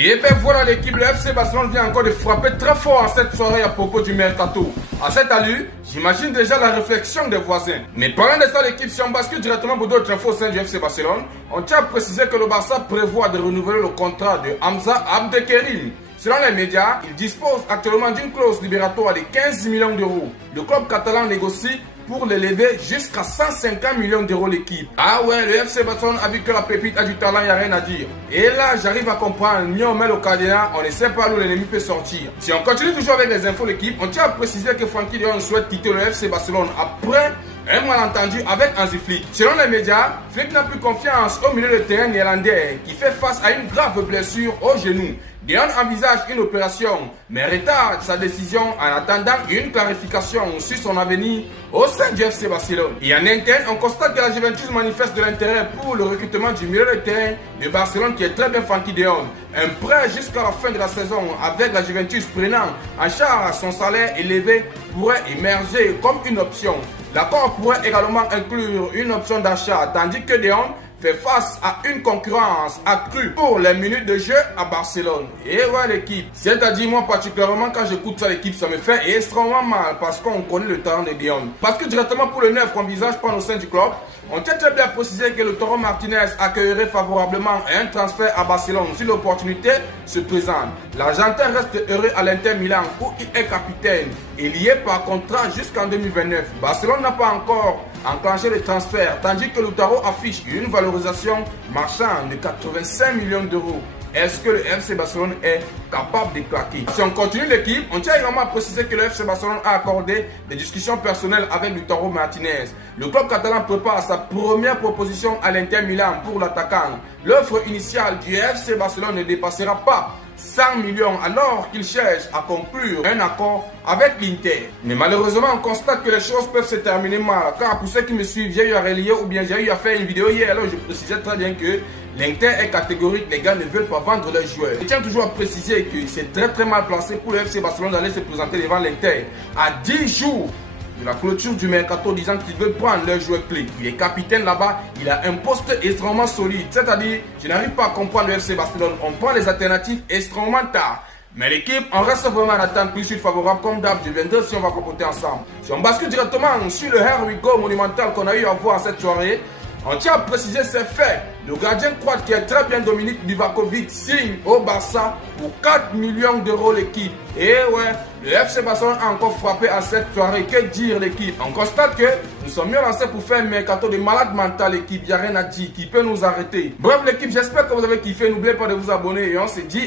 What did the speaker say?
Et bien voilà, l'équipe de FC Barcelone vient encore de frapper très fort en cette soirée à propos du mercato. À cette allure, j'imagine déjà la réflexion des voisins. Mais parlant de ça, l'équipe, si on bascule directement pour d'autres infos au sein du FC Barcelone, on tient à préciser que le Barça prévoit de renouveler le contrat de Hamza Abdelkerim. Selon les médias, il dispose actuellement d'une clause libératoire de 15 millions d'euros. Le club catalan négocie pour l'élever jusqu'à 150 millions d'euros l'équipe. Ah ouais, le FC Barcelone a vu que la pépite a du talent, il n'y a rien à dire. Et là, j'arrive à comprendre, mieux on met le cadenas, on ne sait pas où l'ennemi peut sortir. Si on continue toujours avec les infos de l'équipe, on tient à préciser que Frenkie de Jong souhaite quitter le FC Barcelone après un malentendu avec Hansi Flick. Selon les médias, Flick n'a plus confiance au milieu de terrain néerlandais qui fait face à une grave blessure au genou. De Jong envisage une opération, mais retarde sa décision en attendant une clarification sur son avenir au sein du FC Barcelone. Et en interne, on constate que la Juventus manifeste de l'intérêt pour le recrutement du milieu de terrain de Barcelone qui est très bien Frenkie de Jong. Un prêt jusqu'à la fin de la saison avec la Juventus prenant en charge son salaire élevé pourrait émerger comme une option. L'accord pourrait également inclure une option d'achat, tandis que De Jong fait face à une concurrence accrue pour les minutes de jeu à Barcelone. Et voilà l'équipe. C'est-à-dire moi particulièrement quand j'écoute ça, l'équipe, ça me fait extrêmement mal parce qu'on connaît le talent de De Jong. Parce que directement pour le neuf qu'on envisage prendre au sein du club, on tient très bien à préciser que le Toro Martinez accueillerait favorablement un transfert à Barcelone si l'opportunité se présente. L'Argentin reste heureux à l'Inter Milan où il est capitaine et lié par contrat jusqu'en 2029. Barcelone n'a pas encore enclenché le transfert, tandis que Lautaro affiche une valorisation marchande de 85 millions d'euros. Est-ce que le FC Barcelone est capable de claquer? Si on continue l'équipe, on tient également à préciser que le FC Barcelone a accordé des discussions personnelles avec Lautaro Martinez. Le club catalan prépare sa première proposition à l'Inter Milan pour l'attaquant. L'offre initiale du FC Barcelone ne dépassera pas 100 millions alors qu'il cherche à conclure un accord avec l'Inter. Mais malheureusement, on constate que les choses peuvent se terminer mal. Car pour ceux qui me suivent, j'ai eu à relayer ou bien j'ai eu à faire une vidéo hier alors je précisais très bien que l'Inter est catégorique, les gars ne veulent pas vendre leurs joueurs. Je tiens toujours à préciser que c'est très mal placé pour le FC Barcelone d'aller se présenter devant l'Inter à 10 jours de la clôture du mercato disant qu'ils veulent prendre leur joueur clé. Il est capitaine là-bas, il a un poste extrêmement solide. C'est-à-dire, je n'arrive pas à comprendre le FC Barcelone. On prend les alternatives extrêmement tard. Mais l'équipe, on reste vraiment en attente plus favorable comme d'hab. Je viendrai si on va compoter ensemble. Si on bascule directement sur le Here We Go monumental qu'on a eu à voir cette soirée, on tient à préciser ces faits. Le gardien croate qui est très bien Dominique Divakovic signe au Barça pour 4 millions d'euros l'équipe. Et ouais, le FC Barcelone a encore frappé à cette soirée. Que dire l'équipe? On constate que nous sommes mieux lancés pour faire un mercato de malade mental l'équipe. Il n'y a rien à dire qui peut nous arrêter. Bref l'équipe, j'espère que vous avez kiffé. N'oubliez pas de vous abonner et on se dit